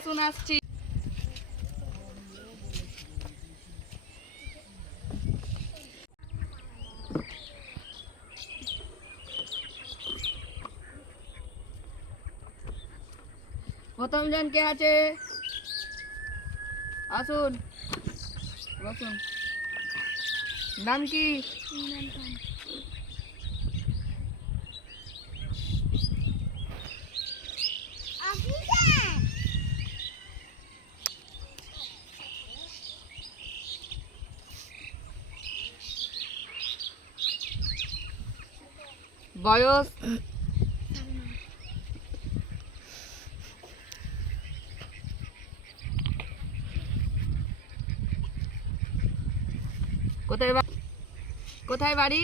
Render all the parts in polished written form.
বসুন, আসছি। প্রথম জন কে আছে? আসুন, বসুন। নাম কি? বয়স? কোথায় বাড়ি?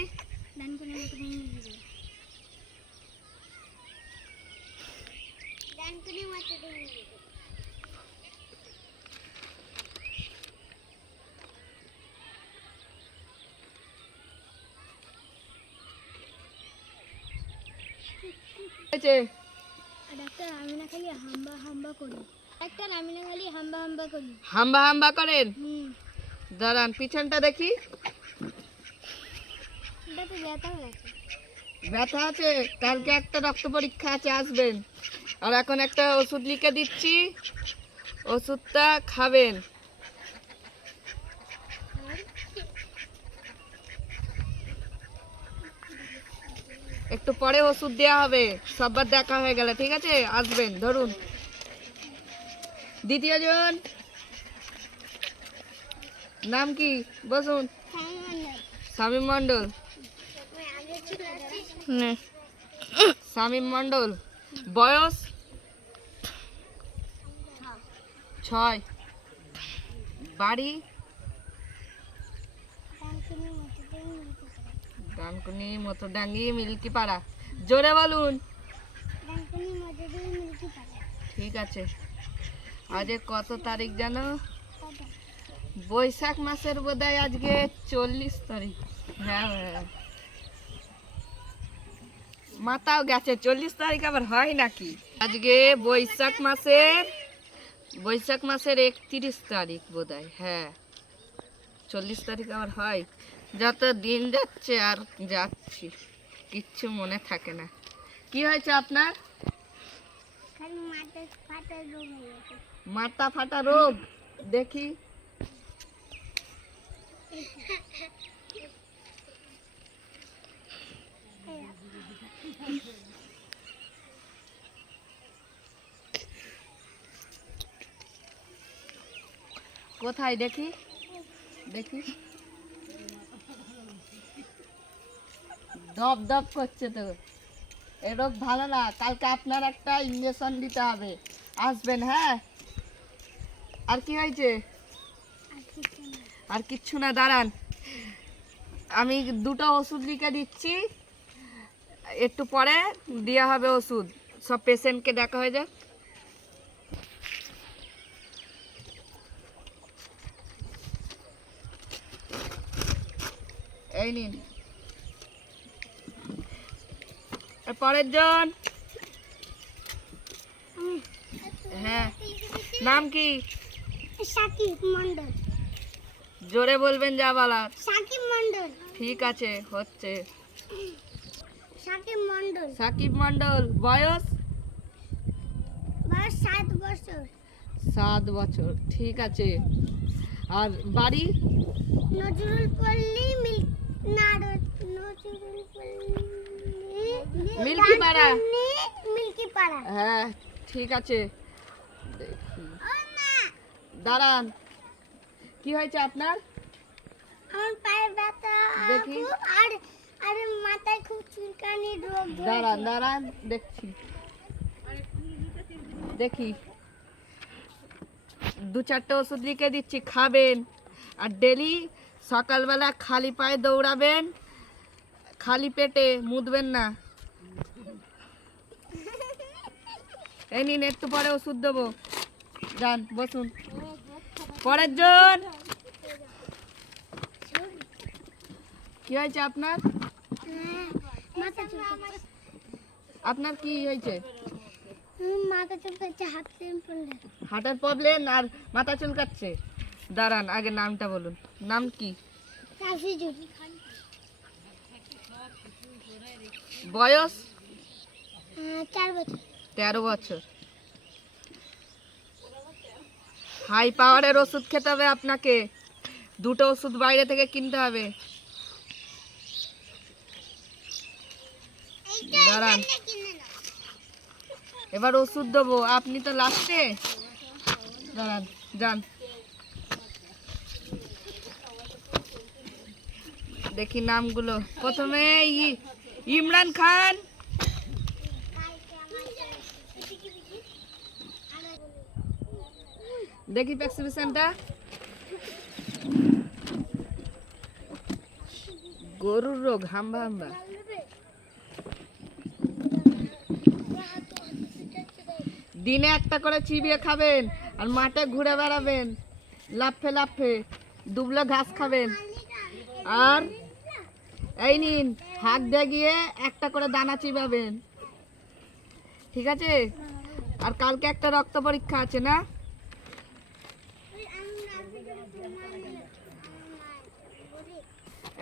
হাম্বা হাম্বা করেন? দাঁড়ান, পিছনটা দেখি। ব্যথা আছে? কালকে একটা রক্ত পরীক্ষা আছে, আসবেন। আর এখন একটা ওষুধ লিখে দিচ্ছি, ওষুধটা খাবেন। একটু পরে ওষুধ দেওয়া হবে, সববার দেখা হয়ে গেলে। ঠিক আছে, আসবেন। ধরুন। দ্বিতীয় জন নাম কি? বসুন। শামীম মন্ডল। শামীম মন্ডল। বয়স? 6। বাড়ি? ডানকুনি, মথুরডাঙ্গি, মিল্কিপাড়া। জোরে বলুন। ঠিক আছে। আজ কত তারিখ জানো? বৈশাখ মাসের বোধহয় আজকে 40 তারিখ। হ্যাঁ, মাথাও গেছে, 40 তারিখ আবার হয় নাকি? আজকে বৈশাখ মাসের 31 তারিখ বোধহয়। হ্যাঁ, 40 তারিখ আবার হয়। যত দিন যাচ্ছে আর যাচ্ছি, কিচ্ছু মনে থাকে না। কি হয়েছে আপনার? মাথা ফাটা রোগ? দেখি। কোথায় দেখি? দেখি, দপ দপ করছে তো। এ রোগ ভালো না। কালকে আপনার একটা ইঞ্জেকশন দিতে হবে, আসবেন। হ্যাঁ। আর কি হয়েছে? আর কিচ্ছু না, দাঁড়ান। আমি 2টো ওষুধ লিখে দিচ্ছি, একটু পরে দেওয়া হবে ওষুধ। সব পেশেন্টকে দেখা হয়ে যাক। এই নিন। পরের জন। হ্যাঁ, নাম কি? সাকিব মন্ডল। জোরে বলবেন যা বলার। সাকিব মন্ডল। ঠিক আছে, হচ্ছে। সাকিব মন্ডল। সাকিব মন্ডল। বয়স? 7 বছর। 7 বছর। ঠিক আছে। আর বাড়ি? নজরুলপল্লী মিল্কিপাড়া। মিল্কিপাড়া। হ্যাঁ, ঠিক আছে। দেখি, দাঁড়ান। কি হয়েছে আপনার? আমার পায়ে ব্যথা দেখি। আর আর মাথায় খুব চুলকানি রোগ ধরেছে। দাঁড়ান দাঁড়ান, দেখছি। দেখি, 2-4টে ওষুধ লিখে দিচ্ছি, খাবেন। আর ডেলি সকালবেলা খালি পায়ে দৌড়াবেন, খালি পেটে মুতবেন না। এই নিন, একটু পরে ওষুধ দেবো। যান, বসুন। পরের জন। কি হয়েছে আপনার? মাথা চুলকাচ্ছে। আপনার কি হয়েছে? মাথা চুলকাচ্ছে, হাত পড়লে। হার্টের প্রবলেম আর মাথা চুলকাচ্ছে। দাঁড়ান, আগে নামটা বলুন। নাম কি? রাফিজুল। বয়স? 4 বছর। 13 বছর। হাই পাওয়ারের ওষুধ খেতে হবে আপনাকে। 2টো ওষুধ বাইরে থেকে কিনতে হবে। দাঁড়ান, এবার ওষুধ দেবো, আপনি তো লাস্টে। দাঁড়ান, যান দেখি নামগুলো। প্রথমে ইমরান খান। দেখি প্রেসক্রিপশনটা। গরুর রোগ, হাম্বা হাম্বা। দিনে একটা করে চিবিয়ে খাবেন আর মাঠে ঘুরে বেড়াবেন, লাফে লাফে দুবলে ঘাস খাবেন। আর এই নিন, হাত দিয়ে গিয়ে একটা করে দানা চিবাবেন, ঠিক আছে? আর কালকে একটা রক্ত পরীক্ষা আছে না?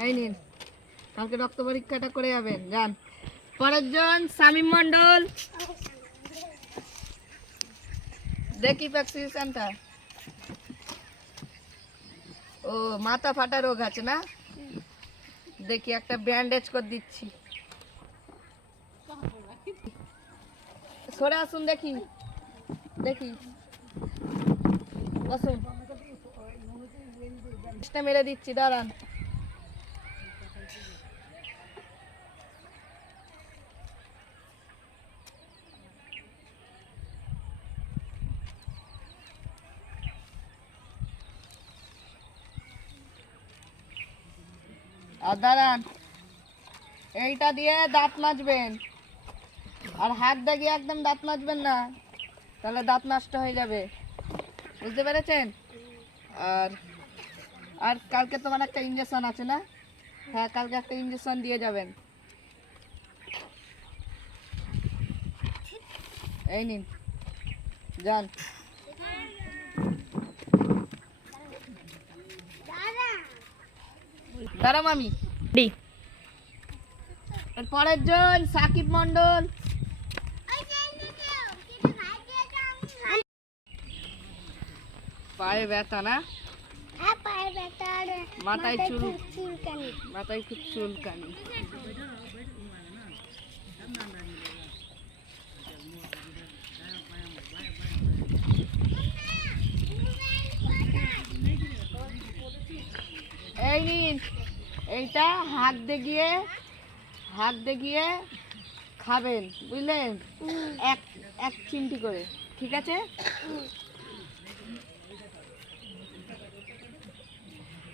এই নিন, কালকে রক্ত পরীক্ষাটা করে যাবেন। যান। পরের জন শামীম মণ্ডল। দেখি প্রেসক্রিপশনটা। ও, মাথা ফাটা রোগ আছে না? দেখি একটা ব্যান্ডেজ করে দিচ্ছি। সরে আসুন, দেখি দেখি বসুন, মেরে দিচ্ছি, দাঁড়ান। আর দাঁড়ান, এইটা দিয়ে দাঁত মাজবেন। আর হাত দিয়ে একদম দাঁত মাজবেন না, তাহলে দাঁত নষ্ট হয়ে যাবে, বুঝতে পেরেছেন? আর আর কালকে তোমার একটা ইঞ্জেকশন আছে না? হ্যাঁ, কালকে একটা ইঞ্জেকশন দিয়ে যাবেন। এই নিন, যান। দাঁড়া মামি। এর পরের জন সাকিব মণ্ডল। পায়ে ব্যথা না? হ্যাঁ, পায়ে ব্যথা আর মাথায় চুলকানি। মাথায় খুব চুলকানি। এই নিন, এইটা হাত দিয়ে খাবেন, বুঝলেন? এক এক চিমটি করে, ঠিক আছে?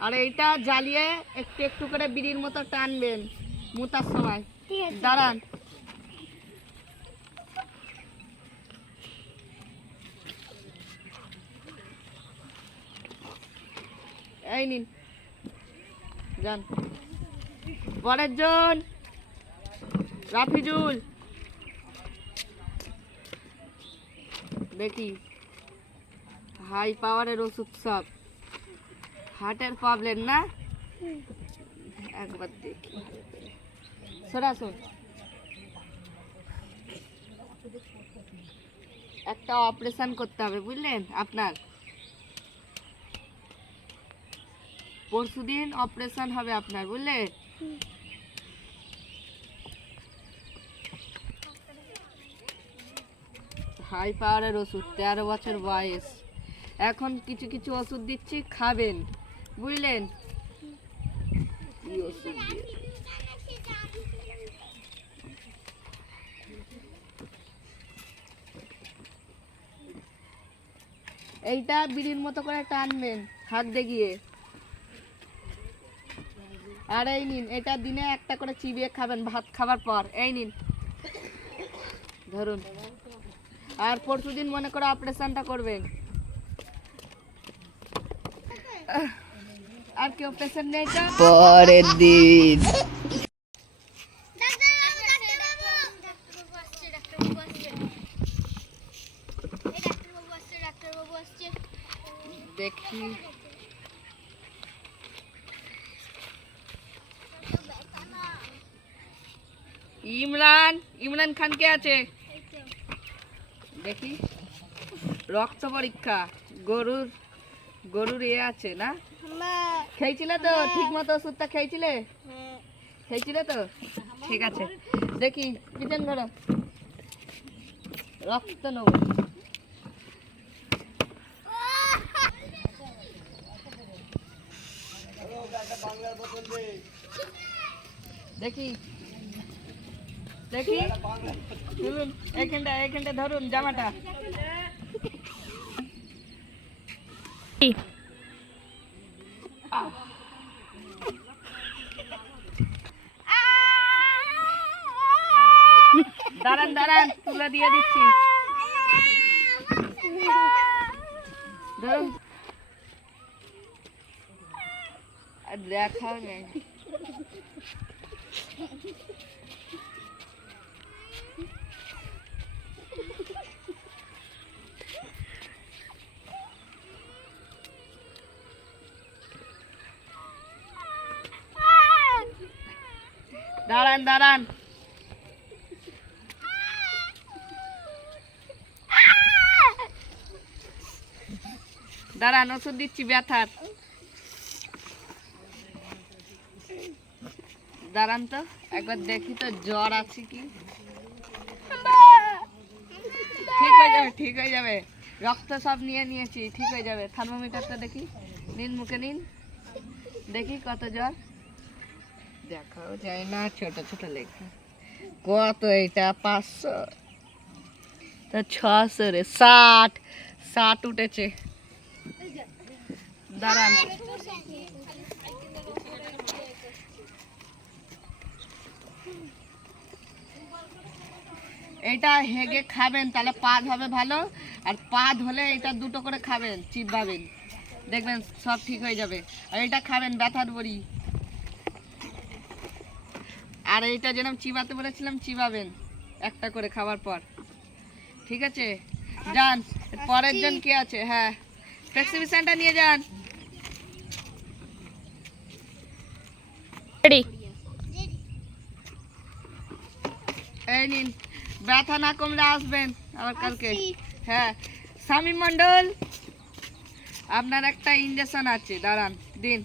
আর এইটা জ্বালিয়ে একটু একটু করে বিড়ির মতো টানবেন মুতার সময়। দাঁড়ান। এই নিন, যান। পরের জন রাফিজুল। দেখি, হাই পাওয়ারের ওষুধ সব। হার্টের প্রবলেম না? একবার দেখি, সরাসরি একটা অপারেশন করতে হবে, বুঝলেন? আপনার পরশুদিন অপারেশন হবে আপনার, বুঝলেন? হাই পাওয়ারের ওষুধ, 13 বছর বয়স। এখন কিছু কিছু ওষুধ দিচ্ছি, খাবেন, বুঝলেন? কি ওষুধ দিয়ে? এইটা বিড়ির মতো করে টানবেন হাত দিয়ে গিয়ে। আর এই নিন, এটা দিনে একটা করে চিবিয়ে খাবেন ভাত খাবার পর। এই নিন, ধরুন। আর পরশুদিন মনে করে অপারেশনটা করবেন। আর কি অপারেশন নেই তো? পরের দিন দেখি ইমরান ইমরান খান কে আছে দেখি রক্ত পরীক্ষা গরুর গরুর এ আছে না খেয়েছিলে তো ঠিক মতো ওষুধটা খেয়েছিলে খেয়েছিলে তো ঠিক আছে দেখি পিছন ধরো রক্ত নেবো দেখি দেখি ধরুন এইখানটা ধরুন জামাটা দাঁড়ান দাঁড়ান তুলে দিয়ে দিচ্ছি ধরুন দেখা নেই দাঁড়ান দাঁড়ান দাঁড়ান ওষুধ দিচ্ছি ব্যথার দাঁড়ান তো একবার দেখি তো জ্বর আছে কি ঠিক হয়ে যাবে রক্ত সব নিয়ে নিয়েছি ঠিক হয়ে যাবে থার্মোমিটারটা দেখি নিন মুখে নিন দেখি কত জ্বর দেখাও যায় না ছোট ছোট লেখা কত এটা 500 তো 600 রে 60 উঠেছে দাঁড়ান এটা হেগে খাবেন তাহলে পাদ হবে ভালো আর পাদ হলে এটা দুটো করে খাবেন চিবাবেন দেখবেন সব ঠিক হয়ে যাবে আর এটা খাবেন ব্যথার বড়ি আর এইটা যেরকম চিবাতে বলেছিলাম চিবাবেন একটা করে খাওয়ার পর ঠিক আছে যান পরের জন কে আছে হ্যাঁ প্রেসক্রিপশনটা নিয়ে যান এই নিন ব্যথা না কমলে আসবেন আবার কালকে হ্যাঁ শামীম মণ্ডল আপনার একটা ইঞ্জেকশন আছে দাঁড়ান দিন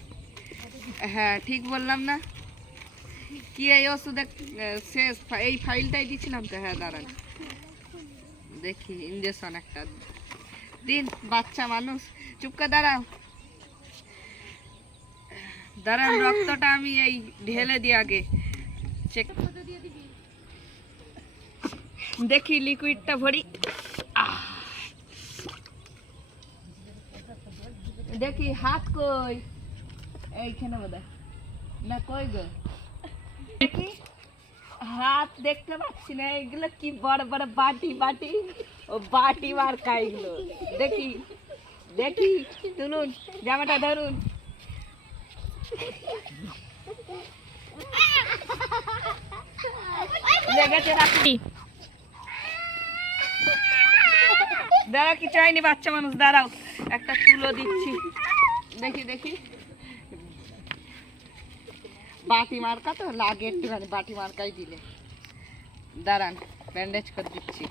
হ্যাঁ ঠিক বললাম না কি এই ওষুধে শেষ এই ফাইলটাই দিয়েছিলাম তো হ্যাঁ দাঁড়ান দেখি ইঞ্জেকশন একটা দিন বাচ্চা মানুষ চুপকা দাঁড়াও দাঁড়ান রক্তটা আমি এই ঢেলে দিই আগে চেক দেখি লিকুইডটা ভরি দেখি হাত কই এইখানে বোধহয় না কই গো দেখি হাত দেখতে পাচ্ছি না এগুলো কি বড় বড় বাটি ও বাটি মার্কা এগুলো দেখি দেখি তুলুন জামাটা ধরুন লেগেছে রাখি দাঁড়া কিছু হয়নি বাচ্চা মানুষ দাঁড়াও একটা তুলো দিচ্ছি দেখি দেখি বাটি মার্কা তো লাগে একটুখানি বাটি মার্কাই দিলে দাঁড়ান ব্যান্ডেজ করে দিচ্ছি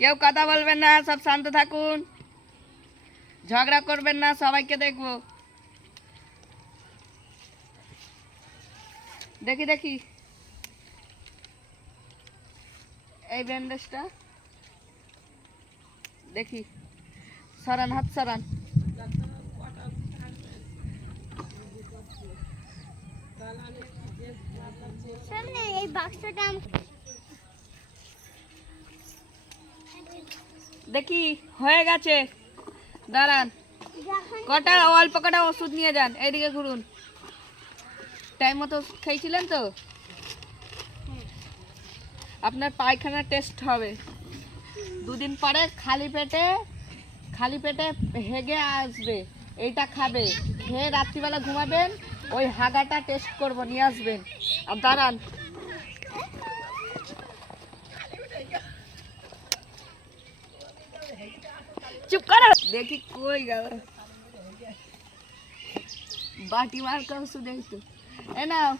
কেউ কথা বলবেন না সব শান্ত থাকুন ঝগড়া করবেন না সবাইকে দেখবো দেখি দেখি এই ব্যান্ডেজটা দেখি সরান হাত সরান এই বাক্সটা দেখি হয়ে গেছে দাঁড়ান কটা অল্প কটা ওষুধ নিয়ে যান এইদিকে ঘুরুন টাইম মতো খেয়েছিলেন তো আপনার পায়খানা টেস্ট হবে দুদিন পরে খালি পেটে হেগে আসবে এইটা খাবে খেয়ে রাত্রিবেলা ঘুমাবেন ওই হাগাটা টেস্ট করব নিয়ে আসবেন আর দাঁড়ান চুপ করো, দেখি কই গেল বাটি মার্কা ওষুধ। একটু এ নাও,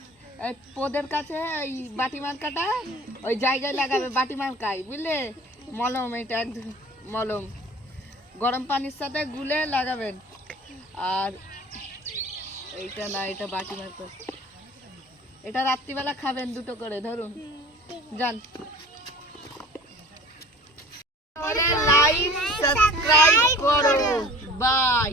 এই পোদের কাছে ওই বাটি মার্কাটা ওই জায়গায় লাগাবে, বাটি মার্কায়, বুঝলে? মলম, এটা একদম মলম, গরম পানির সাথে গুলে লাগাবেন। আর এইটা না, এটা বাটি মার্কা, এটা রাত্রিবেলা খাবেন 2টো করে। ধরুন, যান। লাইক সাবস্ক্রাইব করো, বাই।